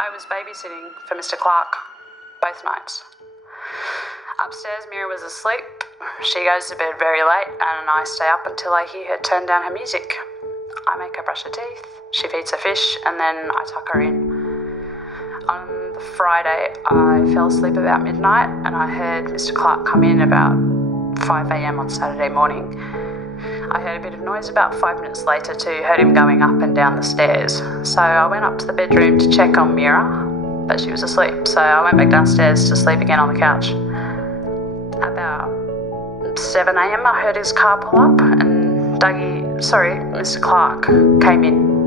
I was babysitting for Mr. Clark both nights. Upstairs, Mira was asleep. She goes to bed very late and I stay up until I hear her turn down her music. I make her brush her teeth, she feeds her fish, and then I tuck her in. On the Friday, I fell asleep about midnight and I heard Mr. Clark come in about 5 a.m. on Saturday morning. I heard a bit of noise about 5 minutes later too, heard him going up and down the stairs. So I went up to the bedroom to check on Mira, but she was asleep, so I went back downstairs to sleep again on the couch. About 7 a.m. I heard his car pull up and Mr. Clark came in.